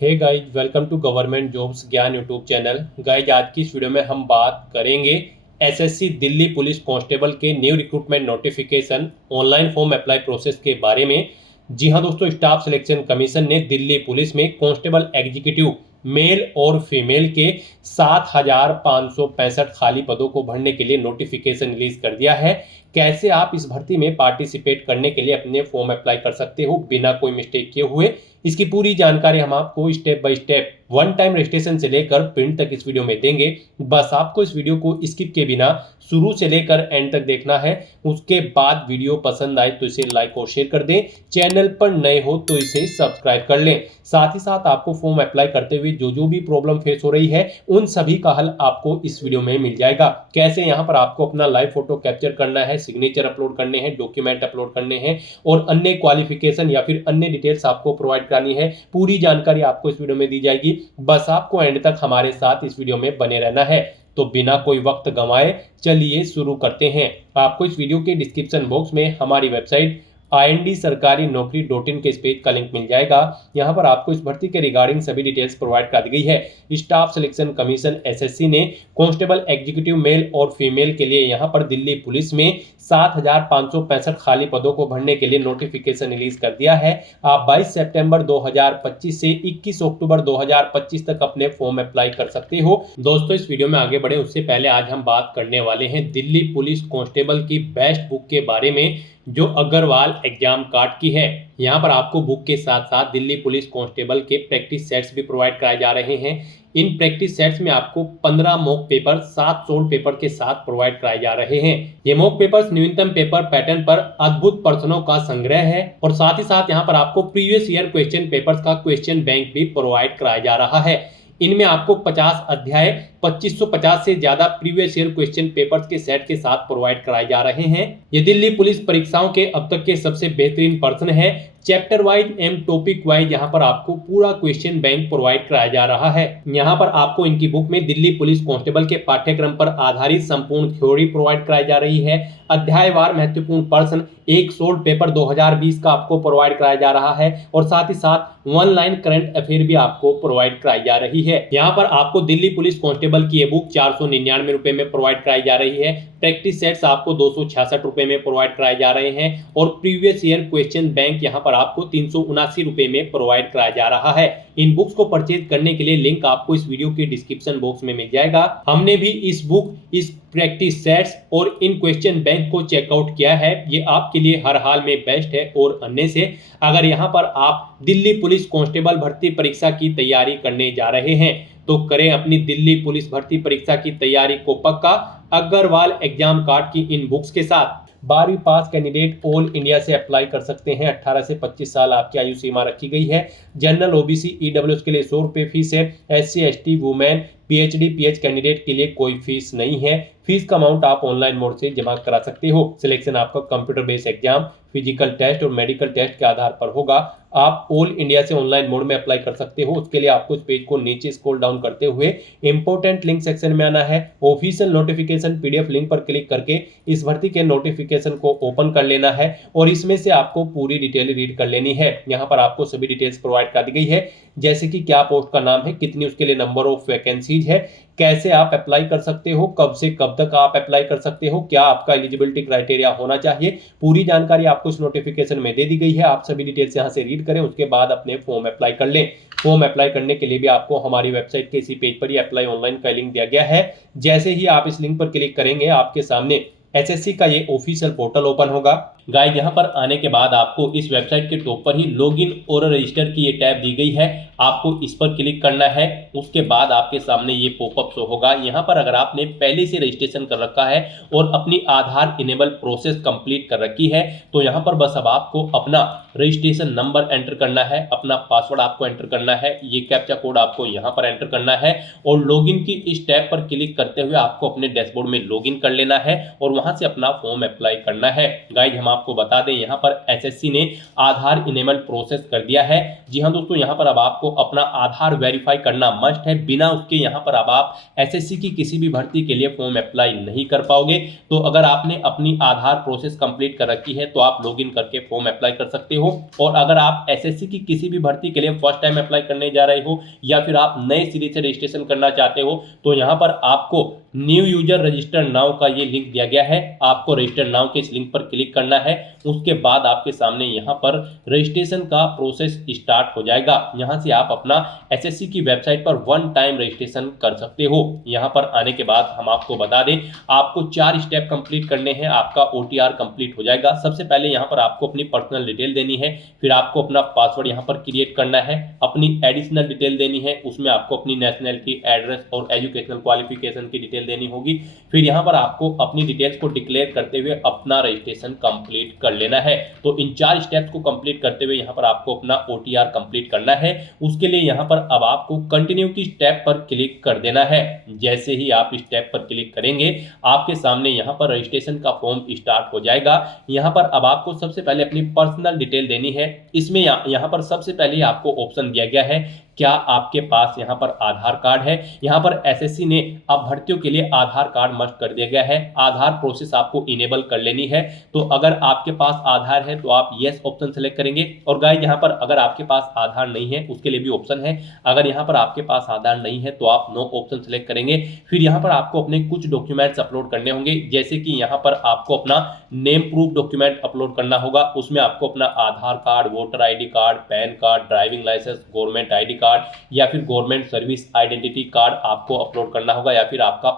Hey guys, welcome to government jobs Gyan YouTube channel. Guys, आज की इस वीडियो में हम बात करेंगे एसएससी दिल्ली पुलिस कांस्टेबल के new recruitment notification online form apply process के बारे में। जी हाँ दोस्तों, स्टाफ सिलेक्शन कमीशन ने दिल्ली पुलिस में कांस्टेबल एग्जीक्यूटिव मेल और फीमेल के 7,565 खाली पदों को भरने के लिए नोटिफिकेशन रिलीज कर दिया है। कैसे आप इस भर्ती में पार्टिसिपेट करने के लिए अपने फॉर्म अप्लाई कर सकते हो बिना कोई मिस्टेक किए हुए, इसकी पूरी जानकारी हम आपको step by step one time registration से लेकर प्रिंट तक इस वीडियो में देंगे। बस आपको इस वीडियो को स्किप के बिना शुरू से लेकर एंड तक देखना है। उसके बाद वीडियो पसंद आए तो इसे लाइक और शेयर कर दें। चैनल पर नए हो तो इसे सब्सक्राइब कर लें। साथ ही साथ आपको फॉर्म अप्लाई करते हुए जो भी प्रॉब्लम फेस हो रही है उन सभी का हल आपको इस वीडियो में मिल जाएगा। कैसे यहाँ पर आपको अपना लाइव फोटो कैप्चर करना है, सिग्नेचर अपलोड करने हैं, डॉक्यूमेंट अपलोड करने हैं और अन्य क्वालिफिकेशन या फिर अन्य डिटेल्स आपको प्रोवाइड करनी है, पूरी जानकारी आपको इस वीडियो में दी जाएगी। बस आपको एंड तक हमारे साथ इस वीडियो में बने रहना है। तो बिना कोई वक्त गंवाए चलिए शुरू करते हैं। आपको इस वीडियो के डिस्क्रिप्शन बॉक्स में हमारी वेबसाइट IND-सरकारी-नौकरी.in के इस पेज का लिंक मिल जाएगा। यहाँ पर आपको इस भर्ती के रिगार्डिंग सभी डिटेल्स प्रोवाइड कर दी गई है। स्टाफ सिलेक्शन कमीशन एसएससी ने कांस्टेबल एग्जीक्यूटिव मेल और फीमेल के लिए यहाँ पर दिल्ली पुलिस में 7,565 खाली पदों को भरने के लिए नोटिफिकेशन रिलीज कर दिया है। आप 22 सितंबर 2025 से 21 अक्टूबर 2025 तक अपने फॉर्म अप्लाई कर सकते हो। दोस्तों, इस वीडियो में आगे बढ़े उससे पहले आज हम बात करने वाले हैं दिल्ली पुलिस कांस्टेबल की बेस्ट बुक के बारे में, जो अग्रवाल एग्जाम कार्ड की है। यहाँ पर आपको बुक के साथ साथ दिल्ली पुलिस कांस्टेबल के प्रैक्टिस सेट्स भी प्रोवाइड कराए जा रहे हैं। इन प्रैक्टिस सेट्स में आपको 15 मॉक पेपर 7 सोल्ड पेपर के साथ प्रोवाइड कराए जा रहे हैं। ये मॉक पेपर्स न्यूनतम पेपर पैटर्न पर अद्भुत प्रश्नों का संग्रह है और साथ ही साथ यहाँ पर आपको प्रीवियस ईयर क्वेश्चन पेपर्स का क्वेश्चन बैंक भी प्रोवाइड कराया जा रहा है। इनमें आपको 50 अध्याय 2550 से ज्यादा प्रीवियस ईयर क्वेश्चन पेपर्स के सेट के साथ प्रोवाइड कराए जा रहे हैं। ये दिल्ली पुलिस परीक्षाओं के अब तक के सबसे बेहतरीन प्रश्न है। चैप्टर वाइज एवं टॉपिक वाइज यहाँ पर आपको पूरा क्वेश्चन बैंक प्रोवाइड कराया जा रहा है। यहाँ पर आपको इनकी बुक में दिल्ली पुलिस कांस्टेबल के पाठ्यक्रम पर आधारित संपूर्ण थ्योरी प्रोवाइड कराई जा रही है। अध्यायवार महत्वपूर्ण प्रश्न एक सोल्ड पेपर 2020 का आपको प्रोवाइड कराया जा रहा है और साथ ही साथ वन लाइन करंट अफेयर भी आपको प्रोवाइड कराई जा रही है। यहाँ पर आपको दिल्ली पुलिस कांस्टेबल की ये बुक 499 रुपए में प्रोवाइड कराई जा रही है। प्रैक्टिस सेट्स आपको 266 रुपए में प्रोवाइड कराए जा रहे हैं और प्रीवियस ईयर क्वेश्चन बैंक यहाँ पर आपको 379 रुपए में प्रोवाइड कराया जा रहा है। इन बुक्स को परचेज करने के लिए लिंक आपको इस वीडियो के डिस्क्रिप्शन बॉक्स में मिल जाएगा। हमने भी इस बुक, इस प्रैक्टिस सेट्स और इन क्वेश्चन बैंक को चेकआउट किया है। ये आपके लिए हर हाल में बेस्ट है। और अन्य से अगर यहाँ पर आप दिल्ली पुलिस कांस्टेबल भर्ती परीक्षा की तैयारी करने जा रहे हैं तो करें अपनी दिल्ली पुलिस भर्ती परीक्षा की तैयारी को पक्का अग्रवाल एग्जाम कार्ड की इन बुक्स के साथ। 12वीं पास कैंडिडेट ऑल इंडिया से अप्लाई कर सकते हैं। 18 से 25 साल आपकी आयु सीमा रखी गई है। जनरल, ओबीसी, ईडब्ल्यूएस के लिए 100 रुपये फीस है। SC, ST, women, PhD, PH candidate के लिए कोई फीस नहीं है। फीस का अमाउंट आप ऑनलाइन मोड से जमा करा सकते हो। सिलेक्शन आपका computer based exam, physical test और मेडिकल टेस्ट के आधार पर होगा। आप ऑल इंडिया से ऑनलाइन मोड में अप्लाई कर सकते हो। उसके लिए आपको इस पेज को नीचे स्क्रॉल डाउन करते हुए इंपोर्टेंट लिंक सेक्शन में आना है। ऑफिशियल नोटिफिकेशन PDF लिंक पर क्लिक करके इस भर्ती के नोटिफिकेशन को ओपन कर लेना है और इसमें से आपको पूरी डिटेल रीड कर लेनी है। यहाँ पर आपको सभी डिटेल्स प्रोवाइड कर दी गई है, जैसे कि क्या पोस्ट का नाम है, कितनी उसके लिए नंबर ऑफ वैकेंसीज है, कैसे आप अप्लाई कर सकते हो, कब से कब तक आप अप्लाई कर सकते हो, क्या आपका एलिजिबिलिटी क्राइटेरिया होना चाहिए। पूरी जानकारी आपको इस नोटिफिकेशन में दे दी गई है। आप सभी डिटेल्स यहां से रीड करें, उसके बाद अपने फॉर्म अप्लाई कर लें। फॉर्म अप्लाई करने के लिए भी आपको हमारी वेबसाइट के इसी पेज पर ही अप्लाई ऑनलाइन का लिंक दिया गया है। जैसे ही आप इस लिंक पर क्लिक करेंगे आपके सामने एसएससी का ये ऑफिशियल पोर्टल ओपन होगा। गाइस, यहाँ पर आने के बाद आपको इस वेबसाइट के टॉप पर ही लॉगिन और रजिस्टर की ये टैब दी गई है। आपको इस पर क्लिक करना है। उसके बाद आपके सामने ये पॉपअप शो होगा। यहाँ पर अगर आपने पहले से रजिस्ट्रेशन कर रखा है और अपनी आधार इनेबल प्रोसेस कंप्लीट कर रखी है तो यहाँ पर बस अब आपको अपना रजिस्ट्रेशन नंबर एंटर करना है, अपना पासवर्ड आपको एंटर करना है, ये कैप्चा कोड आपको यहाँ पर एंटर करना है और लॉगिन की इस टैब पर क्लिक करते हुए आपको अपने डैशबोर्ड में लॉगिन कर लेना है और वहां से अपना फॉर्म अप्लाई करना है। गाइस, हम आपको बता दें यहाँ पर एसएससी ने आधार इनेबल प्रोसेस कर दिया है। जी हाँ दोस्तों, यहाँ पर अब आपको अपना आधार वेरीफाई करना मस्ट है। बिना उसके यहाँ पर अब आप एसएससी की किसी भी भर्ती के लिए फॉर्म अप्लाई नहीं कर पाओगे। तो अगर आपने अपनी आधार प्रोसेस कंप्लीट कर रखी है तो आप लॉगिन करके फॉर्म अप्लाई कर सकते हो। और अगर आप एसएससी की किसी भी भर्ती के लिए फर्स्ट टाइम अप्लाई करने जा रहे हो या फिर आप नए सिरे से रजिस्ट्रेशन करना चाहते हो तो यहाँ पर आपको न्यू यूजर रजिस्टर नाउ का ये लिंक दिया गया है। आपको रजिस्टर नाउ के इस लिंक पर क्लिक करना है। उसके बाद आपके सामने यहाँ पर रजिस्ट्रेशन का प्रोसेस स्टार्ट हो जाएगा। यहाँ से आप अपना एसएससी की वेबसाइट पर वन टाइम रजिस्ट्रेशन कर सकते हो। यहाँ पर आने के बाद हम आपको बता दें, आपको 4 स्टेप कंप्लीट करने हैं, आपका ओटीआर कंप्लीट हो जाएगा। सबसे पहले यहाँ पर आपको अपनी पर्सनल डिटेल देनी है, फिर आपको अपना पासवर्ड यहाँ पर क्रिएट करना है, अपनी एडिशनल डिटेल देनी है, उसमें आपको अपनी नेशनैलिटी, एड्रेस और एजुकेशनल क्वालिफिकेशन की डिटेल देनी होगी। फिर यहाँ पर आपको अपनी डिटेल्स को डिक्लेयर करते हुए अपना रजिस्ट्रेशन कंप्लीट कर लेना है। तो इन 4 स्टेप्स को कंप्लीट करते हुए यहाँ पर आपको अपना ओटीआर कंप्लीट करना है। उसके लिए यहाँ पर अब आपको कंटिन्यू की स्टेप पर क्लिक कर देना है। जैसे ही आप स्टेप पर क्लिक करेंगे आपके सामने यहाँ पर रजिस्ट्रेशन का फॉर्म स्टार्ट हो जाएगा। यहाँ पर अब आपको सबसे पहले अपनी पर्सनल डिटेल देनी है। इसमें यहाँ पर सबसे पहले आपको ऑप्शन दिया गया है, क्या आपके पास यहाँ पर आधार कार्ड है। यहाँ पर एसएससी ने अब भर्तियों के लिए आधार कार्ड मस्ट कर दिया गया है। आधार प्रोसेस आपको इनेबल कर लेनी है। तो अगर आपके पास आधार है तो आप यस ऑप्शन सेलेक्ट करेंगे। और गाइस यहाँ पर अगर आपके पास आधार नहीं है उसके लिए भी ऑप्शन है। अगर यहाँ पर आपके पास आधार नहीं है तो आप नो ऑप्शन सेलेक्ट करेंगे। फिर यहाँ पर आपको अपने कुछ डॉक्यूमेंट्स अपलोड करने होंगे, जैसे कि यहाँ पर आपको अपना नेम प्रूफ डॉक्यूमेंट अपलोड करना होगा। उसमें आपको अपना Aadhaar card, voter ID card, PAN card, driving licence, government ID card या फिर गवर्नमेंट सर्विस आइडेंटिटी कार्ड आपको अपलोड करना होगा, या फिर आपका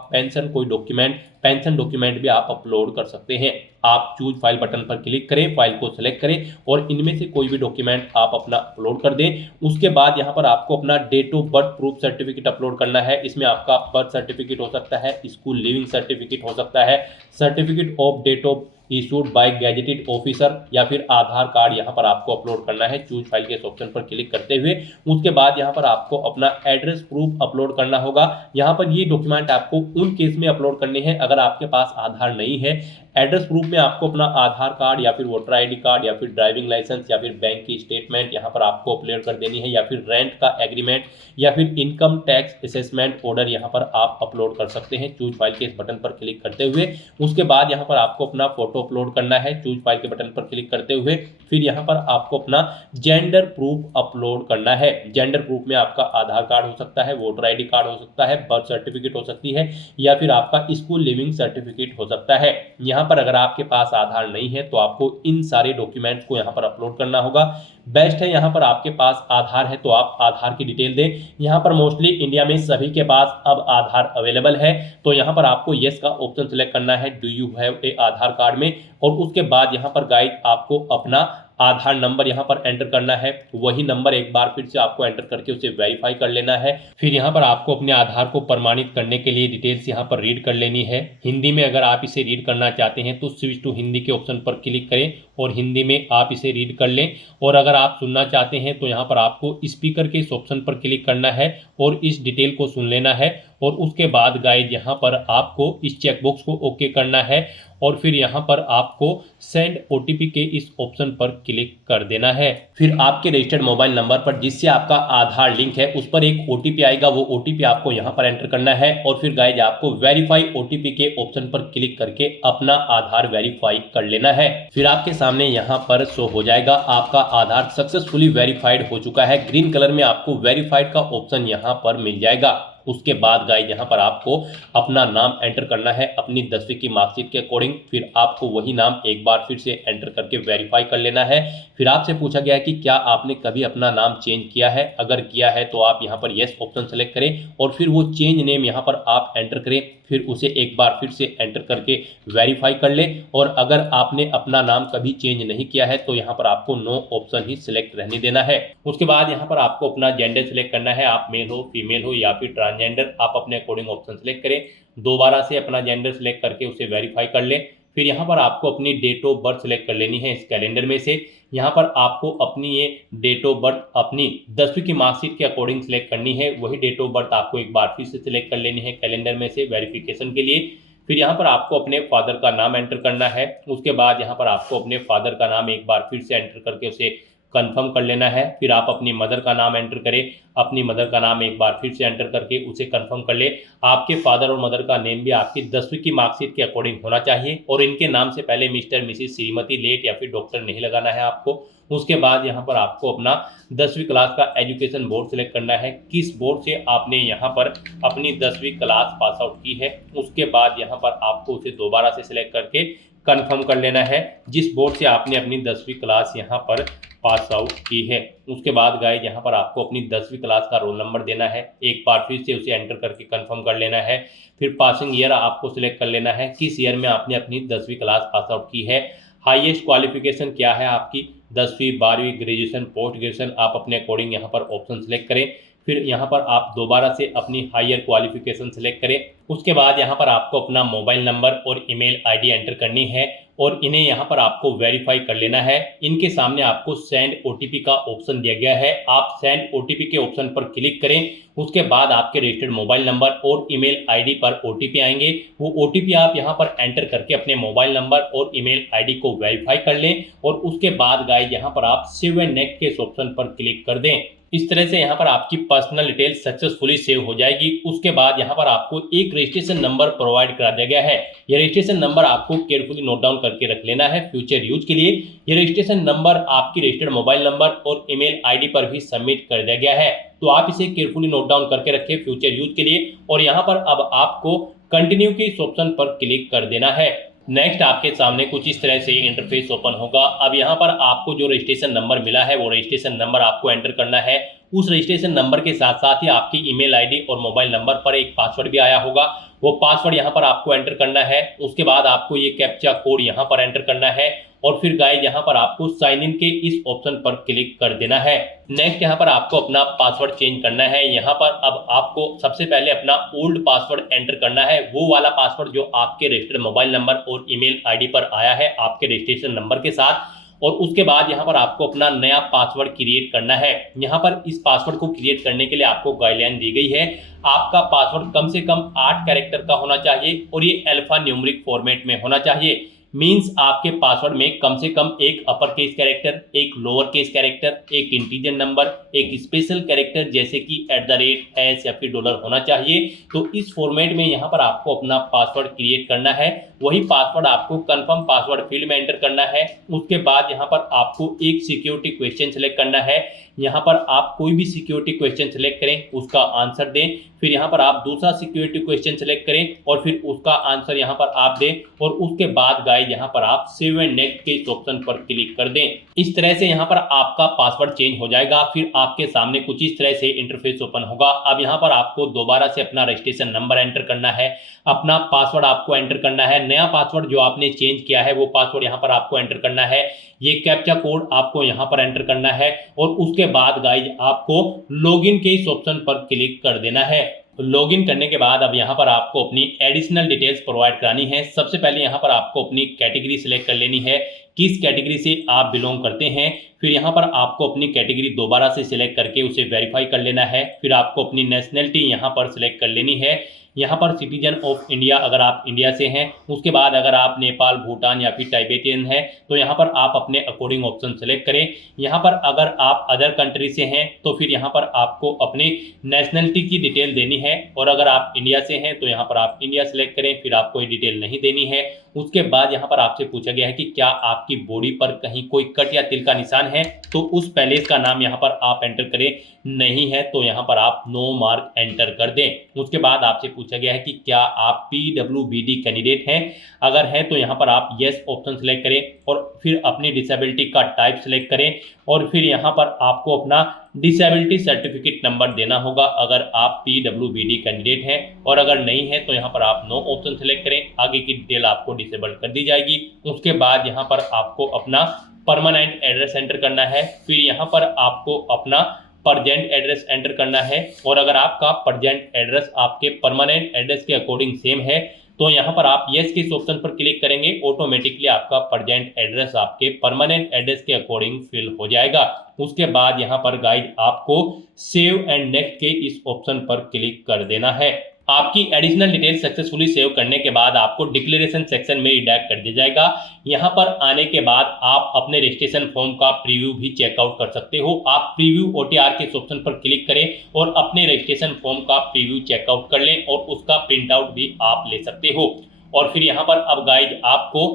पेंशन डॉक्यूमेंट भी आप अपलोड कर सकते हैं। आप चूज फाइल बटन पर क्लिक करें, फाइल को सिलेक्ट करें और इनमें से कोई भी डॉक्यूमेंट आप अपना अपलोड कर दें। उसके बाद यहाँ पर आपको अपना date of birth proof certificate upload करना है। इसमें आपका बर्थ सर्टिफिकेट हो सकता है, स्कूल लिविंग सर्टिफिकेट हो सकता है, certificate of date of issued by gazetted officer, या फिर आधार कार्ड यहाँ पर आपको अपलोड करना है चूज फाइल के ऑप्शन पर क्लिक करते हुए। उसके बाद यहाँ पर आपको अपना एड्रेस प्रूफ अपलोड करना होगा। यहाँ पर ये डॉक्यूमेंट आपको उन केस में अपलोड करने हैं अगर आपके पास आधार नहीं है। एड्रेस प्रूफ में आपको अपना आधार कार्ड या फिर वोटर आईडी कार्ड या फिर ड्राइविंग लाइसेंस या फिर बैंक की स्टेटमेंट यहाँ पर आपको अपलोड कर देनी है, या फिर रेंट का एग्रीमेंट या फिर इनकम टैक्स असेसमेंट ऑर्डर यहाँ पर आप अपलोड कर सकते हैं चूज फाइल के इस बटन पर क्लिक करते हुए। उसके बाद यहाँ पर आपको अपना फोटो अपलोड करना है चूज फाइल के बटन पर क्लिक करते हुए। फिर यहाँ पर आपको अपना जेंडर प्रूफ अपलोड करना है। जेंडर प्रूफ में आपका आधार कार्ड हो सकता है, वोटर आईडी कार्ड हो सकता है, बर्थ सर्टिफिकेट हो सकती है, या फिर आपका स्कूल लिविंग सर्टिफिकेट हो सकता है। यहाँ पर अगर आपके पास आधार नहीं है तो आपको इन सारे डॉक्यूमेंट्स को यहाँ पर अपलोड करना होगा। बेस्ट है यहाँ पर आपके पास आधार है तो आप आधार की डिटेल दें। यहाँ पर मोस्टली इंडिया में सभी के पास अब आधार अवेलेबल है, तो यहाँ पर आपको यस का ऑप्शन सेलेक्ट करना है do you have a Aadhaar card में। और उसके बाद यहाँ पर गाइड आपको अपना आधार नंबर यहाँ पर एंटर करना है। वही नंबर एक बार फिर से आपको एंटर करके उसे वेरीफाई कर लेना है। फिर यहाँ पर आपको अपने आधार को प्रमाणित करने के लिए डिटेल्स यहाँ पर रीड कर लेनी है। हिंदी में अगर आप इसे रीड करना चाहते हैं तो स्विच टू हिंदी के ऑप्शन पर क्लिक करें और हिंदी में आप इसे रीड कर लें। और अगर आप सुनना चाहते हैं तो यहाँ पर आपको स्पीकर के इस ऑप्शन पर क्लिक करना है और इस डिटेल को सुन लेना है। और उसके बाद गाइड यहाँ पर आपको इस चेकबॉक्स को ओके करना है और फिर यहाँ पर आपको सेंड ओटीपी के इस ऑप्शन पर क्लिक कर देना है। फिर आपके रजिस्टर्ड मोबाइल नंबर पर जिससे आपका आधार लिंक है उस पर एक ओटीपी आएगा, वो ओटीपी आपको यहाँ पर एंटर करना है। और फिर गाइज आपको वेरीफाई ओटीपी के ऑप्शन पर क्लिक करके अपना आधार वेरीफाई कर लेना है। फिर आपके सामने यहाँ पर शो हो जाएगा आपका आधार सक्सेसफुली वेरीफाइड हो चुका है। ग्रीन कलर में आपको वेरीफाइड का ऑप्शन यहाँ पर मिल जाएगा। उसके बाद गाइस यहाँ पर आपको अपना नाम एंटर करना है अपनी 10वीं की मार्कशीट के अकॉर्डिंग। फिर आपको वही नाम एक बार फिर से एंटर करके वेरीफाई कर लेना है। फिर आपसे पूछा गया है कि क्या आपने कभी अपना नाम चेंज किया है। अगर किया है तो आप यहाँ पर यस ऑप्शन सेलेक्ट करें और फिर वो चेंज नेम यहाँ पर आप एंटर करें। फिर उसे एक बार फिर से एंटर करके वेरीफाई कर लें। और अगर आपने अपना नाम कभी चेंज नहीं किया है तो यहाँ पर आपको नो ऑप्शन ही सिलेक्ट रहने देना है। उसके बाद यहाँ पर आपको अपना जेंडर सिलेक्ट करना है, आप मेल हो, फीमेल हो या फिर ट्रांसजेंडर, आप अपने अकॉर्डिंग ऑप्शन सेलेक्ट करें। दोबारा से अपना जेंडर सेलेक्ट करके उसे वेरीफाई कर लें। फिर यहाँ पर आपको अपनी डेट ऑफ बर्थ सेलेक्ट कर लेनी है इस कैलेंडर में से। यहाँ पर आपको अपनी ये डेट ऑफ बर्थ अपनी 10वीं की मार्कशीट के अकॉर्डिंग सेलेक्ट करनी है। वही डेट ऑफ बर्थ आपको एक बार फिर से सिलेक्ट कर लेनी है कैलेंडर में से वेरिफिकेशन के लिए। फिर यहाँ पर आपको अपने फादर का नाम एंटर करना है। उसके बाद यहाँ पर आपको अपने फादर का नाम एक बार फिर से एंटर करके उसे कंफर्म कर लेना है। फिर आप अपनी मदर का नाम एंटर करें, अपनी मदर का नाम एक बार फिर से एंटर करके उसे कंफर्म कर ले। आपके फादर और मदर का नेम भी आपकी 10वीं की मार्कशीट के अकॉर्डिंग होना चाहिए और इनके नाम से पहले मिस्टर, मिसिस, श्रीमती, लेट या फिर डॉक्टर नहीं लगाना है आपको। उसके बाद यहाँ पर आपको अपना 10वीं क्लास का एजुकेशन बोर्ड सेलेक्ट करना है, किस बोर्ड से आपने यहाँ पर अपनी 10वीं क्लास पास आउट की है। उसके बाद यहाँ पर आपको उसे दोबारा से सिलेक्ट करके कंफर्म कर लेना है जिस बोर्ड से आपने अपनी 10वीं क्लास यहाँ पर पास आउट की है। उसके बाद गाइस यहाँ पर आपको अपनी 10वीं क्लास का रोल नंबर देना है, एक बार फिर से उसे एंटर करके कंफर्म कर लेना है। फिर पासिंग ईयर आपको सिलेक्ट कर लेना है, किस ईयर में आपने अपनी 10वीं क्लास पास आउट की है। हाईएस्ट क्वालिफिकेशन क्या है आपकी, 10वीं, 12वीं, ग्रेजुएशन, पोस्ट ग्रेजुएशन, आप अपने अकॉर्डिंग यहाँ पर ऑप्शन सेलेक्ट करें। फिर यहाँ पर आप दोबारा से अपनी हायर क्वालिफिकेशन सेलेक्ट करें। उसके बाद यहाँ पर आपको अपना मोबाइल नंबर और ईमेल आईडी एंटर करनी है और इन्हें यहाँ पर आपको वेरीफाई कर लेना है। इनके सामने आपको सेंड ओटीपी का ऑप्शन दिया गया है, आप सेंड ओटीपी के ऑप्शन पर क्लिक करें। उसके बाद आपके रजिस्टर्ड मोबाइल नंबर और ईमेल आईडी पर ओटीपी आएंगे, वो ओटीपी आप यहाँ पर एंटर करके अपने मोबाइल नंबर और ईमेल आईडी को वेरीफाई कर लें और उसके बाद गाइस यहाँ पर आप सेव एंड नेक्स्ट के इस ऑप्शन पर क्लिक कर दें। इस तरह से यहाँ पर आपकी पर्सनल डिटेल सक्सेसफुली सेव हो जाएगी। उसके बाद यहाँ पर आपको एक रजिस्ट्रेशन नंबर प्रोवाइड करा दिया गया है, यह रजिस्ट्रेशन नंबर आपको केयरफुली नोट डाउन करके रख लेना है फ्यूचर यूज के लिए। यह रजिस्ट्रेशन नंबर आपकी रजिस्टर्ड मोबाइल नंबर और ईमेल आईडी पर भी सबमिट कर दिया गया है, तो आप इसे केयरफुली नोट डाउन करके रखें फ्यूचर यूज के लिए। और यहाँ पर अब आपको कंटिन्यू के इस ऑप्शन पर क्लिक कर देना है। नेक्स्ट आपके सामने कुछ इस तरह से इंटरफेस ओपन होगा। अब यहाँ पर आपको जो रजिस्ट्रेशन नंबर मिला है वो रजिस्ट्रेशन नंबर आपको एंटर करना है। उस रजिस्ट्रेशन नंबर के साथ साथ ही आपकी ईमेल आईडी और मोबाइल नंबर पर एक पासवर्ड भी आया होगा, वो पासवर्ड यहाँ पर आपको एंटर करना है। उसके बाद आपको ये कैप्चा कोड यहाँ पर एंटर करना है और फिर गाइस यहाँ पर आपको साइन इन के इस ऑप्शन पर क्लिक कर देना है। नेक्स्ट यहाँ पर आपको अपना पासवर्ड चेंज करना है। यहाँ पर अब आपको सबसे पहले अपना ओल्ड पासवर्ड एंटर करना है, वो वाला पासवर्ड जो आपके रजिस्टर्ड मोबाइल नंबर और ईमेल आईडी पर आया है आपके रजिस्ट्रेशन नंबर के साथ। और उसके बाद यहाँ पर आपको अपना नया पासवर्ड क्रिएट करना है। यहाँ पर इस पासवर्ड को क्रिएट करने के लिए आपको गाइडलाइन दी गई है, आपका पासवर्ड कम से कम 8 कैरेक्टर का होना चाहिए और ये अल्फा न्यूमेरिक फॉर्मेट में होना चाहिए। मींस आपके पासवर्ड में कम से कम एक अपर केस कैरेक्टर, एक लोअर केस कैरेक्टर, एक इंटीजर नंबर, एक स्पेशल कैरेक्टर जैसे कि @ या फिर $ होना चाहिए। तो इस फॉर्मेट में यहाँ पर आपको अपना पासवर्ड क्रिएट करना है, वही पासवर्ड आपको कंफर्म पासवर्ड फील्ड में एंटर करना है। उसके बाद यहाँ पर आपको एक सिक्योरिटी क्वेश्चन सेलेक्ट करना है, यहाँ पर आप कोई भी सिक्योरिटी क्वेश्चन सेलेक्ट करें, उसका आंसर दें। फिर यहाँ पर आप दूसरा सिक्योरिटी क्वेश्चन सेलेक्ट करें और फिर उसका आंसर यहाँ पर आप दें और उसके बाद गाइस यहाँ पर आप सेव एंड नेक्स्ट के इस ऑप्शन पर क्लिक कर दें। इस तरह से यहाँ पर आपका पासवर्ड चेंज हो जाएगा। फिर आपके सामने कुछ इस तरह से इंटरफेस ओपन होगा। अब यहाँ पर आपको दोबारा से अपना रजिस्ट्रेशन नंबर एंटर करना है, अपना पासवर्ड आपको एंटर करना है, नया पासवर्ड जो आपने चेंज किया है वो पासवर्ड यहाँ पर आपको एंटर करना है, ये कैप्चा कोड आपको यहाँ पर एंटर करना है और उसके बाद गाइस आपको लॉगिन के इस ऑप्शन पर क्लिक कर देना है। लॉगिन करने के बाद अब यहाँ पर आपको अपनी एडिशनल डिटेल्स प्रोवाइड करानी है। सबसे पहले यहाँ पर आपको अपनी कैटेगरी सिलेक्ट कर लेनी है, किस कैटेगरी से आप बिलोंग करते हैं। फिर यहाँ पर आपको अपनी कैटेगरी दोबारा से सिलेक्ट करके उसे वेरीफाई कर लेना है। फिर आपको अपनी नेशनलिटी यहाँ पर सिलेक्ट कर लेनी है, यहाँ पर सिटीजन ऑफ इंडिया अगर आप इंडिया से हैं। उसके बाद अगर आप नेपाल, भूटान या फिर टाइबेटियन हैं तो यहाँ पर आप अपने अकॉर्डिंग ऑप्शन सेलेक्ट करें। यहाँ पर अगर आप अदर कंट्री से हैं तो फिर यहाँ पर आपको अपनी नेशनलिटी की डिटेल देनी है और अगर आप इंडिया से हैं तो यहाँ पर आप इंडिया सेलेक्ट करें, फिर आपको ये डिटेल नहीं देनी है। उसके बाद यहाँ पर आपसे पूछा गया है कि क्या आपकी बॉडी पर कहीं कोई कट या तिल का निशान है, तो उस पैलेस का नाम यहाँ पर आप एंटर करें, नहीं है तो यहाँ पर आप नो मार्क एंटर कर दें। उसके बाद आपसे पूछा गया है कि क्या आप PWBD कैंडिडेट हैं, अगर हैं तो यहाँ पर आप यस ऑप्शन सेलेक्ट करें और फिर अपनी डिसेबिलिटी का टाइप सेलेक्ट करें और फिर यहाँ पर आपको अपना डिसेबिलिटी सर्टिफिकेट नंबर देना होगा अगर आप PWBD कैंडिडेट हैं, और अगर नहीं है तो यहाँ पर आप नो ऑप्शन सेलेक्ट करें, आगे की डिटेल आपको डिसेबल कर दी जाएगी। उसके बाद यहाँ पर आपको अपना परमानेंट एड्रेस एंटर करना है, फिर यहाँ पर आपको अपना प्रजेंट एड्रेस एंटर करना है और अगर आपका प्रजेंट एड्रेस आपके परमानेंट एड्रेस के अकॉर्डिंग सेम है तो यहाँ पर आप यस के इस ऑप्शन पर क्लिक करेंगे, ऑटोमेटिकली आपका प्रजेंट एड्रेस आपके परमानेंट एड्रेस के अकॉर्डिंग फिल हो जाएगा। उसके बाद यहाँ पर गाइस आपको सेव एंड नेक्स्ट के इस ऑप्शन पर क्लिक कर देना है। आपकी एडिशनल डिटेल सक्सेसफुली सेव करने के बाद आपको डिक्लेरेशन सेक्शन में रिडायरेक्ट कर दिया जाएगा। यहाँ पर आने के बाद आप अपने रजिस्ट्रेशन फॉर्म का प्रीव्यू भी चेकआउट कर सकते हो। आप प्रीव्यू OTR के ऑप्शन पर क्लिक करें और अपने रजिस्ट्रेशन फॉर्म का प्रीव्यू चेकआउट कर लें और उसका प्रिंट आउट भी आप ले सकते हो। और फिर यहाँ पर अब गाइज आपको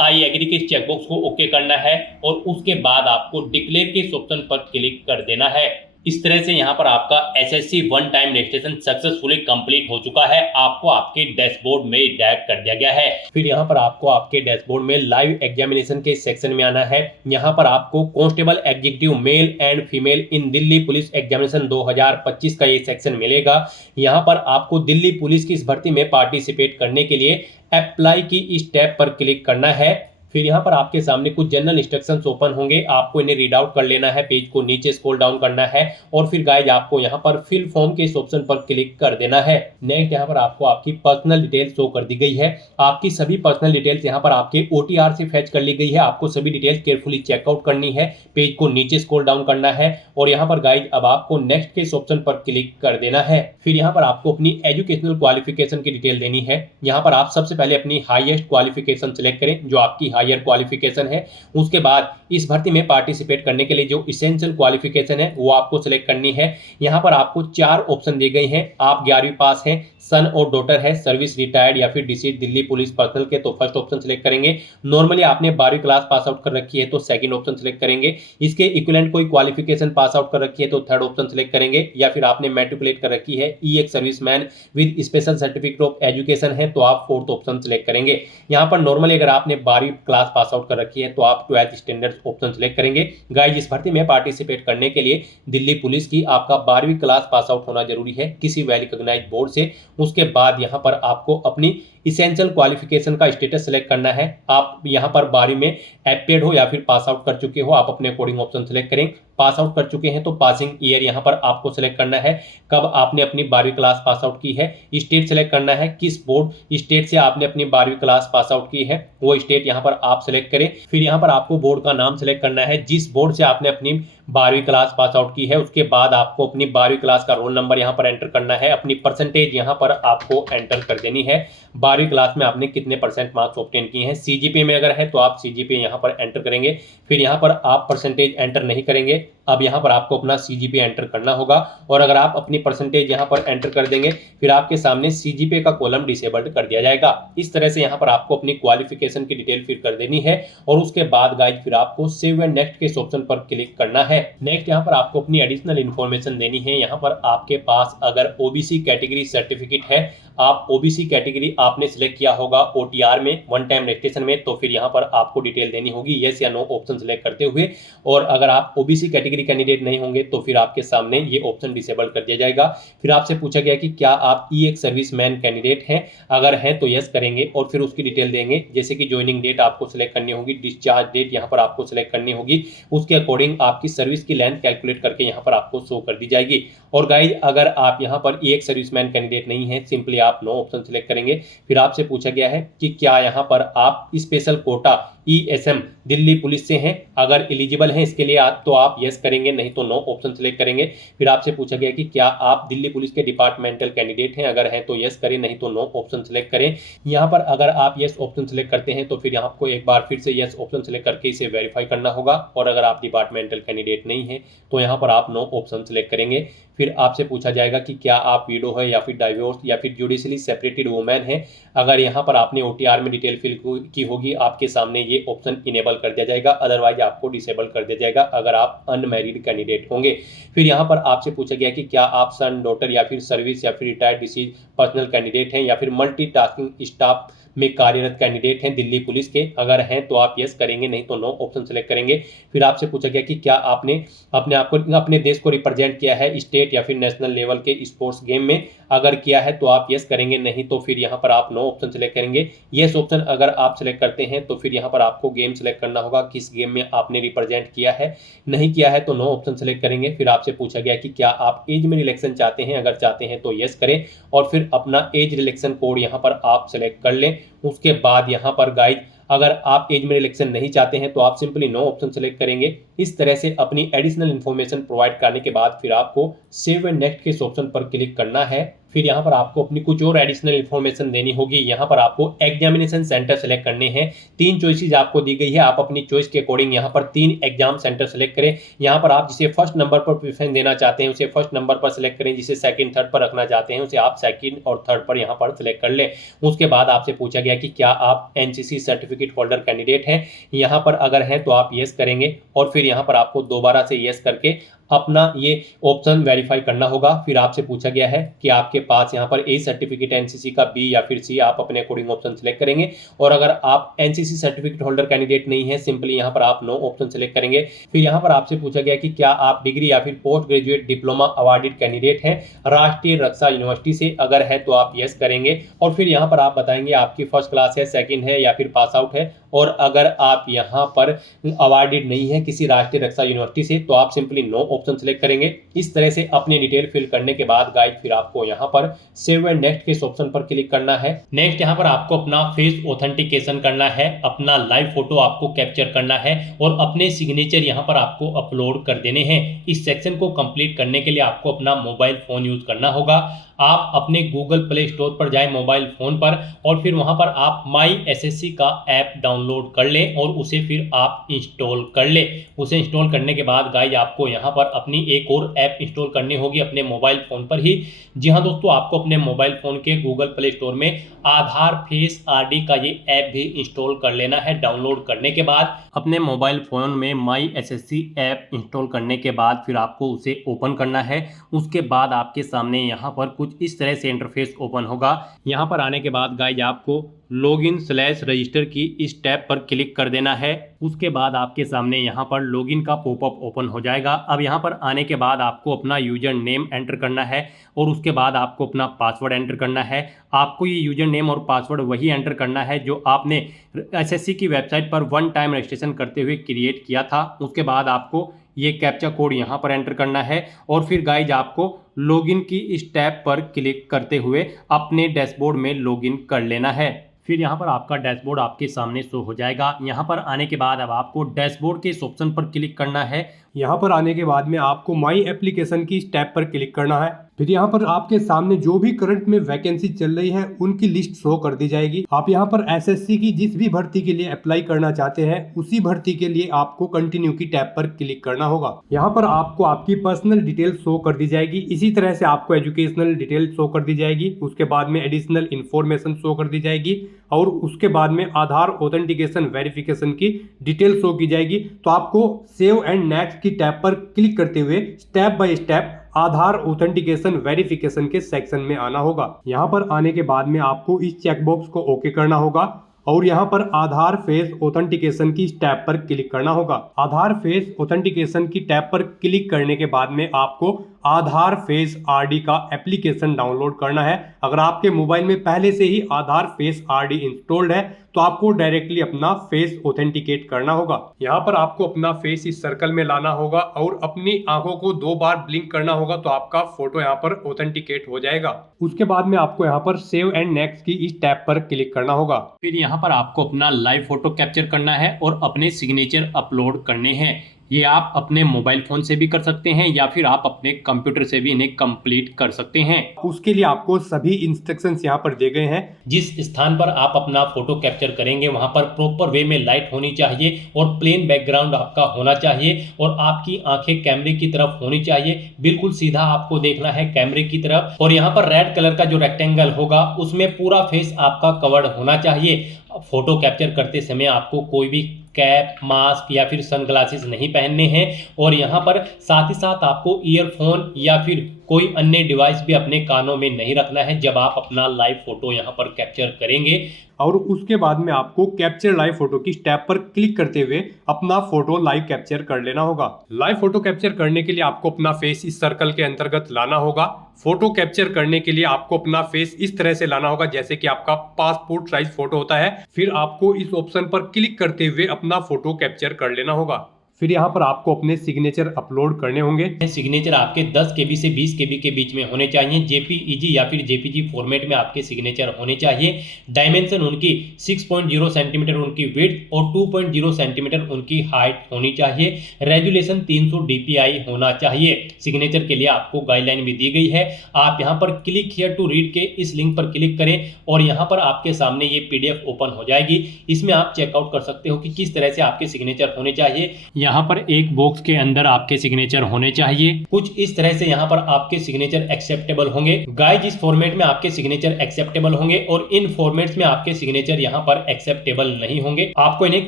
आई एग्री के चेकबॉक्स को ओके करना है और उसके बाद आपको डिक्लेयर के ऑप्शन पर क्लिक कर देना है। इस तरह से यहाँ पर आपका SSC one time registration successfully complete हो चुका है। आपको आपके डैशबोर्ड में डायरेक्ट कर दिया गया है। फिर यहाँ पर आपको आपके डैशबोर्ड में लाइव एग्जामिनेशन के सेक्शन में आना है। यहाँ पर आपको constable executive male and female in Delhi police examination 2025 का ये सेक्शन मिलेगा। यहाँ पर आपको दिल्ली पुलिस की इस भर्ती में पार्टिसिपेट करने के लिए अप्लाई की इस टैब पर क्लिक करना है। फिर यहाँ पर आपके सामने कुछ जनरल इंस्ट्रक्शंस ओपन होंगे, आपको इन्हें रीड आउट कर लेना है, पेज को नीचे स्क्रॉल डाउन करना है और फिर गाइज आपको यहाँ पर फिल फॉर्म के इस ऑप्शन पर क्लिक कर देना है। नेक्स्ट यहाँ पर आपको आपकी पर्सनल डिटेल शो कर दी गई है। आपकी सभी पर्सनल डिटेल्स यहाँ पर आपके OTR से फैच कर ली गई है। आपको सभी डिटेल्स केयरफुली चेकआउट करनी है, पेज को नीचे स्क्रॉल डाउन करना है और यहाँ पर गाइज अब आपको नेक्स्ट के इस ऑप्शन पर क्लिक कर देना है। फिर यहाँ पर आपको अपनी एजुकेशनल क्वालिफिकेशन की डिटेल देनी है। यहाँ पर आप सबसे पहले अपनी हाईएस्ट क्वालिफिकेशन सिलेक्ट करें जो आपकी हायर क्वालिफिकेशन है। उसके बाद इस भर्ती में पार्टिसिपेट करने के लिए जो इसेंशियल क्वालिफिकेशन है वो आपको सिलेक्ट करनी है। यहाँ पर आपको 4 ऑप्शन दिए गए हैं। आप 11वीं पास हैं, सन और डॉटर है, सर्विस रिटायर्ड या फिर डिसीज दिल्ली पुलिस पर्सनल के, तो फर्स्ट ऑप्शन सिलेक्ट करेंगे। नॉर्मली आपने 12वीं क्लास पास आउट कर रखी है तो सेकंड ऑप्शन सिलेक्ट करेंगे। इसके इक्विवेलेंट कोई क्वालिफिकेशन पास आउट कर रखी है तो थर्ड ऑप्शन सिलेक्ट करेंगे। या फिर आपने मैट्रिकुलेट कर रखी है, एक serviceman with special certificate of education है तो आप फोर्थ ऑप्शन सिलेक्ट करेंगे। यहाँ पर नॉर्मली अगर आपने 12वीं क्लास पास आउट कर रखी है तो आप 12th स्टैंडर्ड ऑप्शन सिलेक्ट करेंगे। गाइस इस भर्ती में पार्टिसिपेट करने के लिए दिल्ली पुलिस की आपका 12वीं क्लास पास आउट होना जरूरी है किसी वेल रिकॉग्नाइज्ड बोर्ड से। उसके बाद यहाँ पर आपको अपनी इसेंशियल क्वालिफिकेशन का स्टेटस सेलेक्ट करना है। आप यहाँ पर 12वीं में एपियर्ड हो या फिर पास आउट कर चुके हो, आप अपने अकॉर्डिंग ऑप्शन सेलेक्ट करें। पास आउट कर चुके हैं तो पासिंग ईयर यहाँ पर आपको सेलेक्ट करना है, कब आपने अपनी 12वीं क्लास पास आउट की है। स्टेट सेलेक्ट करना है, किस बोर्ड स्टेट से आपने अपनी 12वीं क्लास पास आउट की है वो स्टेट यहाँ पर आप सेलेक्ट करें। फिर यहाँ पर आपको बोर्ड का नाम सेलेक्ट करना है, जिस बोर्ड से आपने अपनी 12वीं क्लास पास आउट की है। उसके बाद आपको अपनी 12वीं क्लास का रोल नंबर यहाँ पर एंटर करना है, अपनी परसेंटेज यहाँ पर आपको एंटर कर देनी है। 12वीं क्लास में आपने कितने % मार्क्स ऑब्टेन किए हैं। CGPA में अगर है तो आप CGPA यहाँ पर एंटर करेंगे। फिर यहाँ पर आप परसेंटेज एंटर नहीं करेंगे, अब यहाँ पर आपको अपना CGPA एंटर करना होगा और अगर आप अपनी परसेंटेज यहाँ पर एंटर कर देंगे फिर आपके सामने CGPA का कॉलम डिसेबल्ड कर दिया जाएगा। इस तरह से यहाँ पर आपको अपनी क्वालिफिकेशन की डिटेल फिल कर देनी है और उसके बाद गाइड फिर आपको सेव एंड नेक्स्ट के ऑप्शन पर क्लिक करना है। नेक्स्ट यहाँ पर आपको अपनी एडिशनल इन्फॉर्मेशन देनी है। यहाँ पर आपके पास अगर OBC कैटेगरी सर्टिफिकेट है, आप OBC कैटेगरी आपने सिलेक्ट किया होगा OTR में वन टाइम रजिस्ट्रेशन में, तो फिर यहाँ पर आपको डिटेल देनी होगी यस या नो ऑप्शन सिलेक्ट करते हुए। और अगर आप OBC कैटेगरी कैंडिडेट नहीं होंगे तो फिर आपके सामने ये ऑप्शन डिसेबल कर दिया जाएगा। फिर आपसे पूछा गया कि क्या आप एक सर्विसमैन कैंडिडेट हैं, अगर हैं तो यस करेंगे और फिर उसकी डिटेल देंगे, जैसे कि ज्वाइनिंग डेट आपको सिलेक्ट करनी होगी, डिस्चार्ज डेट यहाँ पर आपको सिलेक्ट करनी होगी, उसके अकॉर्डिंग आपकी सर्विस की लेंथ कैलकुलेट करके यहाँ पर आपको शो कर दी जाएगी। और गाइज अगर आप यहाँ पर एक सर्विसमैन कैंडिडेट नहीं है, सिंपली आप नो ऑप्शन सिलेक्ट करेंगे। फिर आपसे पूछा गया है कि क्या यहाँ पर आप special Kota ESM Delhi police से हैं, अगर एलिजिबल हैं इसके लिए आप तो आप यस करेंगे, नहीं तो नो ऑप्शन सिलेक्ट करेंगे। फिर आपसे पूछा गया कि क्या आप दिल्ली पुलिस के डिपार्टमेंटल कैंडिडेट हैं, अगर हैं तो यस करें, नहीं तो नो ऑप्शन सिलेक्ट करें। यहाँ पर अगर आप यस ऑप्शन सिलेक्ट करते हैं तो फिर आपको एक बार फिर से यस ऑप्शन सिलेक्ट करके इसे वेरीफाई करना होगा और अगर आप डिपार्टमेंटल कैंडिडेट नहीं है तो यहाँ पर आप नो ऑप्शन सिलेक्ट करेंगे। फिर आपसे पूछा जाएगा कि क्या आप विडो है या फिर डाइवोर्स या फिर जुडिशली सेपरेटेड वुमेन है, अगर यहाँ पर आपने OTR में डिटेल फिल की होगी आपके सामने ये ऑप्शन इनेबल कर दिया जाएगा, अदरवाइज आपको डिसेबल कर दिया जाएगा अगर आप अनमैरिड कैंडिडेट होंगे। फिर यहाँ पर आपसे पूछा गया कि क्या आप सन, डॉटर या फिर सर्विस या फिर रिटायर्ड डिसीज पर्सनल कैंडिडेट हैं या फिर मल्टीटास्किंग स्टाफ में कार्यरत कैंडिडेट हैं दिल्ली पुलिस के, अगर हैं तो आप यस करेंगे, नहीं तो नो ऑप्शन सेलेक्ट करेंगे। फिर आपसे पूछा गया कि क्या आपने अपने आप को अपने देश को रिप्रेजेंट किया है स्टेट या फिर नेशनल लेवल के स्पोर्ट्स गेम में, अगर किया है तो आप यस करेंगे, नहीं तो फिर यहाँ पर आप नो ऑप्शन सेलेक्ट करेंगे। यस ऑप्शन अगर आप सेलेक्ट करते हैं तो फिर यहाँ पर आपको गेम सेलेक्ट करना होगा, किस गेम में आपने रिप्रेजेंट किया है, नहीं किया है तो नो ऑप्शन सेलेक्ट करेंगे। फिर आपसे पूछा गया कि क्या आप एज में रिलैक्सेशन चाहते हैं, अगर चाहते हैं तो यस करें और फिर अपना एज रिलैक्सेशन कोड यहाँ पर आप सेलेक्ट कर लें। उसके बाद यहाँ पर गाइड अगर आप एज में रिलैक्सेशन नहीं चाहते हैं तो आप सिंपली नो ऑप्शन सेलेक्ट करेंगे। इस तरह से अपनी एडिशनल इन्फॉर्मेशन प्रोवाइड करने के बाद फिर आपको सेव एंड नेक्स्ट के ऑप्शन पर क्लिक करना है। फिर यहाँ पर आपको अपनी कुछ और एडिशनल इन्फॉर्मेशन देनी होगी। यहाँ पर आपको एग्जामिनेशन सेंटर सेलेक्ट करने हैं। 3 चॉइसेस आपको दी गई है, आप अपनी चॉइस के अकॉर्डिंग यहाँ पर 3 एग्जाम सेंटर सेलेक्ट करें। यहाँ पर आप जिसे फर्स्ट नंबर पर प्रेफरेंस देना चाहते हैं उसे फर्स्ट नंबर पर सेलेक्ट करें, जिसे सेकंड थर्ड पर रखना चाहते हैं उसे आप सेकंड और थर्ड पर यहाँ पर सेलेक्ट कर लें। उसके बाद आपसे पूछा गया कि क्या आप एनसीसी सर्टिफिकेट होल्डर कैंडिडेट हैं। यहाँ पर अगर हैं तो आप यस करेंगे और फिर यहाँ पर आपको दोबारा से यस करके अपना ये ऑप्शन वेरीफाई करना होगा। फिर आपसे पूछा गया है कि आपके पास यहाँ पर ए सर्टिफिकेट एनसीसी का, बी या फिर सी, आप अपने अकॉर्डिंग ऑप्शन सेलेक्ट करेंगे। और अगर आप एनसीसी सर्टिफिकेट होल्डर कैंडिडेट नहीं है, सिंपली यहाँ पर आप नो ऑप्शन सेलेक्ट करेंगे। फिर यहाँ पर आपसे पूछा गया कि क्या आप डिग्री या फिर post graduate diploma awarded candidate हैं राष्ट्रीय रक्षा यूनिवर्सिटी से, अगर है तो आप यस करेंगे। और फिर यहाँ पर आप बताएंगे आपकी फर्स्ट क्लास है, सेकेंड है या फिर पास आउट है। और अगर आप यहाँ पर अवार्डेड नहीं है किसी राष्ट्रीय रक्षा यूनिवर्सिटी से तो आप सिंपली नो ऑप्शन सेलेक्ट करेंगे। इस तरह से अपनी डिटेल फिल करने के बाद गाइस फिर आपको यहाँ पर सेव एंड नेक्स्ट के इस ऑप्शन पर क्लिक करना है। नेक्स्ट यहाँ पर आपको अपना फेस ऑथेंटिकेशन करना है, अपना लाइव फोटो आपको कैप्चर करना है और अपने सिग्नेचर यहाँ पर आपको अपलोड कर देने हैं। इस सेक्शन को कंप्लीट करने के लिए आपको अपना मोबाइल फोन यूज करना होगा। आप अपने गूगल प्ले स्टोर पर जाएं मोबाइल फोन पर और फिर वहां पर आप माई एसएससी का ऐप डाउनलोड कर लें और उसे फिर आप इंस्टॉल कर लें। उसे इंस्टॉल करने के बाद गाइस आपको यहां पर अपनी एक और ऐप इंस्टॉल करनी होगी अपने मोबाइल फोन पर ही। जी हाँ दोस्तों, आपको अपने मोबाइल फोन के गूगल प्ले स्टोर में आधार फेस आरडी का ये ऐप भी इंस्टॉल कर लेना है। डाउनलोड करने के बाद अपने मोबाइल फोन में माई एसएससी ऐप इंस्टॉल करने के बाद फिर आपको उसे ओपन करना है। उसके बाद आपके सामने यहाँ पर कुछ इस तरह से इंटरफेस ओपन होगा। यहाँ पर आने के बाद गाइस आपको लॉगिन/रजिस्टर की इस टैब पर क्लिक कर देना है। उसके बाद आपके सामने यहाँ पर लॉगिन का पॉपअप ओपन हो जाएगा। अब यहाँ पर आने के बाद आपको अपना यूजर नेम एंटर करना है और उसके बाद आपको अपना पासवर्ड एंटर करना है। आपको ये यूजर नेम और पासवर्ड वही एंटर करना है जो आपने एसएससी की वेबसाइट पर वन टाइम रजिस्ट्रेशन करते हुए क्रिएट किया था। उसके बाद आपको ये कैप्चा कोड यहाँ पर एंटर करना है और फिर गाइज आपको लॉगिन की इस टैब पर क्लिक करते हुए अपने डैशबोर्ड में लॉगिन कर लेना है। फिर यहाँ पर आपका डैशबोर्ड आपके सामने शो हो जाएगा। यहाँ पर आने के बाद अब आपको डैशबोर्ड के इस ऑप्शन पर क्लिक करना है। यहाँ पर आने के बाद में आपको माई एप्लीकेशन की इस टैब पर क्लिक करना है। फिर यहाँ पर आपके सामने जो भी करंट में वैकेंसी चल रही है उनकी लिस्ट शो कर दी जाएगी। आप यहाँ पर एसएससी की जिस भी भर्ती के लिए अप्लाई करना चाहते हैं उसी भर्ती के लिए आपको कंटिन्यू की टैब पर क्लिक करना होगा। यहाँ पर आपको आपकी पर्सनल डिटेल शो कर दी जाएगी। इसी तरह से आपको एजुकेशनल डिटेल शो कर दी जाएगी। उसके बाद में एडिशनल इन्फॉर्मेशन शो कर दी जाएगी और उसके बाद में आधार ऑथेंटिकेशन वेरिफिकेशन की डिटेल शो की जाएगी। तो आपको सेव एंड नेक्स्ट की टैब पर क्लिक करते हुए step by step Aadhaar authentication verification के सेक्शन में आना होगा। यहाँ पर आने के बाद में आपको इस चेकबॉक्स को ओके करना होगा और यहाँ पर आधार फेस ऑथेंटिकेशन की टैब पर क्लिक करना होगा। आधार फेस ऑथेंटिकेशन की टैब पर क्लिक करने के बाद में आपको आधार फेस आरडी का एप्लीकेशन डाउनलोड करना है। अगर आपके मोबाइल में पहले से ही आधार फेस आरडी इंस्टॉल्ड है तो आपको डायरेक्टली अपना फेस ऑथेंटिकेट करना होगा। यहाँ पर आपको अपना फेस इस सर्कल में लाना होगा और अपनी आंखों को 2 बार ब्लिंक करना होगा तो आपका फोटो यहाँ पर ऑथेंटिकेट हो जाएगा। उसके बाद में आपको यहाँ पर सेव एंड नेक्स्ट की इस टैब पर क्लिक करना होगा। फिर यहाँ पर आपको अपना लाइव फोटो कैप्चर करना है और अपने सिग्नेचर अपलोड करने हैं। ये आप अपने मोबाइल फोन से भी कर सकते हैं या फिर आप अपने कंप्यूटर से भी इन्हें कंप्लीट कर सकते हैं। उसके लिए आपको सभी इंस्ट्रक्शंस यहाँ पर दिए गए हैं। जिस स्थान पर आप अपना फोटो कैप्चर करेंगे वहां पर प्रॉपर वे में लाइट होनी चाहिए और प्लेन बैकग्राउंड आपका होना चाहिए और आपकी आंखें कैमरे की तरफ होनी चाहिए। बिल्कुल सीधा आपको देखना है कैमरे की तरफ और यहाँ पर रेड कलर का जो रेक्टेंगल होगा उसमें पूरा फेस आपका कवर्ड होना चाहिए। फोटो कैप्चर करते समय आपको कोई भी कैप, मास्क या फिर सनग्लासेस नहीं पहनने हैं और यहाँ पर साथ ही साथ आपको ईयरफोन या फिर कोई अन्य डिवाइस भी अपने कानों में नहीं रखना है जब आप अपना लाइव फोटो यहाँ पर कैप्चर करेंगे। और उसके बाद में आपको कैप्चर लाइव फोटो की टैब पर क्लिक करते हुए अपना फोटो लाइव कैप्चर कर लेना होगा। लाइव फोटो कैप्चर करने के लिए आपको अपना फेस इस सर्कल के अंतर्गत लाना होगा। फोटो कैप्चर करने के लिए आपको अपना फेस इस तरह से लाना होगा जैसे कि आपका पासपोर्ट साइज फोटो होता है। फिर आपको इस ऑप्शन पर क्लिक करते हुए अपना फोटो कैप्चर कर लेना होगा। फिर यहाँ पर आपको अपने सिग्नेचर अपलोड करने होंगे। सिग्नेचर आपके 10 केबी से 20 केबी के बीच में होने चाहिए। जेपीईजी या फिर जेपीजी फॉर्मेट में आपके सिग्नेचर होने चाहिए। डायमेंशन उनकी 6.0 सेंटीमीटर उनकी विड्थ और 2.0 सेंटीमीटर उनकी हाइट होनी चाहिए। रेजुलेशन 300 dpi होना चाहिए। सिग्नेचर के लिए आपको गाइडलाइन भी दी गई है। आप यहाँ पर क्लिक हियर टू रीड के इस लिंक पर क्लिक करें और यहाँ पर आपके सामने ये पीडीएफ ओपन हो जाएगी। इसमें आप चेकआउट कर सकते हो कि किस तरह से आपके सिग्नेचर होने चाहिए। यहाँ पर एक बॉक्स के अंदर आपके सिग्नेचर होने चाहिए। कुछ इस तरह से यहाँ पर आपके सिग्नेचर एक्सेप्टेबल होंगे। गाइस, इस फॉर्मेट में आपके सिग्नेचर एक्सेप्टेबल होंगे और इन फॉर्मेट्स में आपके सिग्नेचर यहाँ पर एक्सेप्टेबल नहीं होंगे। आपको इन्हें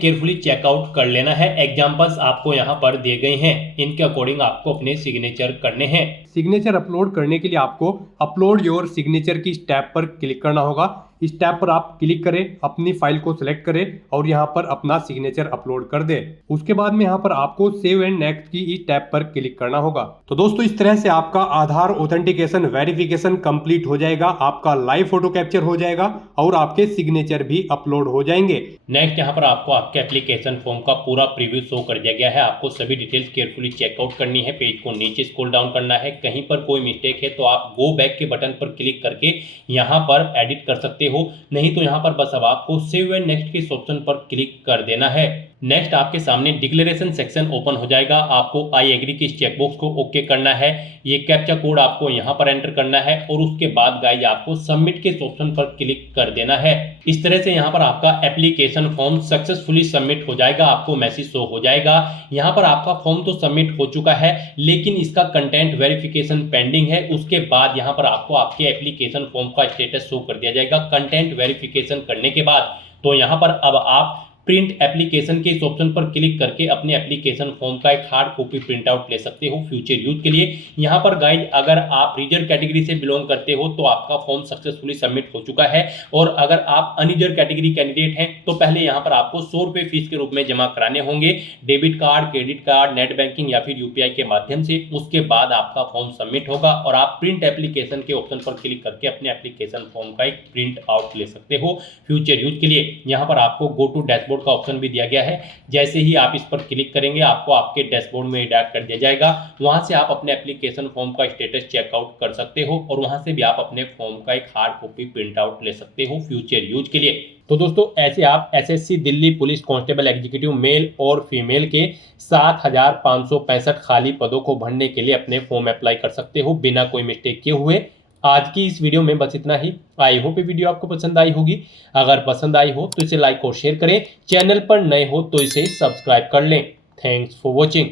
केयरफुली चेकआउट कर लेना है। एग्जांपल्स आपको यहाँ पर दिए गए हैं, इनके अकॉर्डिंग आपको अपने सिग्नेचर करने हैं। सिग्नेचर अपलोड करने के लिए आपको अपलोड योर सिग्नेचर की टैब पर क्लिक करना होगा। इस टैब पर आप क्लिक करें, अपनी फाइल को सिलेक्ट करें और यहाँ पर अपना सिग्नेचर अपलोड कर दें। उसके बाद में यहाँ पर आपको सेव एंड नेक्स्ट की इस टैब पर क्लिक करना होगा। तो दोस्तों, इस तरह से आपका आधार ऑथेंटिकेशन वेरिफिकेशन कंप्लीट हो जाएगा, आपका लाइव फोटो कैप्चर हो जाएगा और आपके सिग्नेचर भी अपलोड हो जाएंगे। नेक्स्ट यहाँ पर आपको आपके एप्लीकेशन फॉर्म का पूरा प्रीव्यू शो कर दिया गया है। आपको सभी डिटेल्स केयरफुली चेकआउट करनी है। पेज को नीचे स्क्रॉल डाउन करना है। कहीं पर कोई मिस्टेक है तो आप गो बैक के बटन पर क्लिक करके यहाँ पर एडिट कर सकते हो। नहीं तो यहाँ पर बस अब आपको सेव एंड नेक्स्ट के इस ऑप्शन पर क्लिक कर देना है। नेक्स्ट आपके सामने डिक्लेरेशन सेक्शन ओपन हो जाएगा। आपको आई एग्री की इस चेकबॉक्स को ओके करना है। ये कैप्चा कोड आपको यहाँ पर एंटर करना है और उसके बाद गाइस आपको सबमिट के इस ऑप्शन पर क्लिक कर देना है। इस तरह से यहाँ पर आपका एप्लीकेशन फॉर्म सक्सेसफुली सबमिट हो जाएगा। आपको मैसेज शो हो जाएगा। यहाँ पर आपका फॉर्म तो सबमिट हो चुका है, लेकिन इसका कंटेंट वेरिफिकेशन पेंडिंग है। उसके बाद यहाँ पर आपको आपके एप्लीकेशन फॉर्म का स्टेटस शो कर दिया जाएगा कंटेंट वेरिफिकेशन करने के बाद। तो यहाँ पर अब आप प्रिंट एप्लीकेशन के इस ऑप्शन पर क्लिक करके अपने एप्लीकेशन फॉर्म का एक हार्ड कॉपी प्रिंट आउट ले सकते हो फ्यूचर यूज के लिए। यहाँ पर गाइड, अगर आप रिजर्व कैटेगरी से बिलोंग करते हो तो आपका फॉर्म सक्सेसफुली सबमिट हो चुका है और अगर आप अनरिजर्व कैटेगरी कैंडिडेट हैं तो पहले यहाँ पर आपको 100 रुपये फीस के रूप में जमा कराने होंगे, debit card, credit card, net banking या फिर यूपीआई के माध्यम से। उसके बाद आपका फॉर्म सबमिट होगा और आप प्रिंट एप्लीकेशन के ऑप्शन पर क्लिक करके अपने एप्लीकेशन फॉर्म का एक प्रिंट आउट ले सकते हो फ्यूचर यूज के लिए। यहाँ पर आपको गो टू डैशबोर्ड का ऑप्शन भी दिया गया है। जैसे ही आप इस पर क्लिक करेंगे आपको आपके डैशबोर्ड में डायरेक्ट कर दिया जाएगा। वहां से आप अपने एप्लीकेशन फॉर्म का स्टेटस चेकआउट कर सकते हो और वहां से भी आप अपने फॉर्म का एक हार्ड कॉपी प्रिंट आउट ले सकते हो फ्यूचर यूज के लिए। तो दोस्तों, ऐसे आप SSC Delhi police constable executive mail और फीमेल के 7,565 खाली पदों को भरने के लिए अपने फॉर्म अप्लाई कर सकते हो बिना कोई मिस्टेक किए हुए। आज की इस वीडियो में बस इतना ही। आई होप ये वीडियो आपको पसंद आई होगी। अगर पसंद आई हो तो इसे लाइक और शेयर करें। चैनल पर नए हो तो इसे सब्सक्राइब कर लें। Thanks for watching.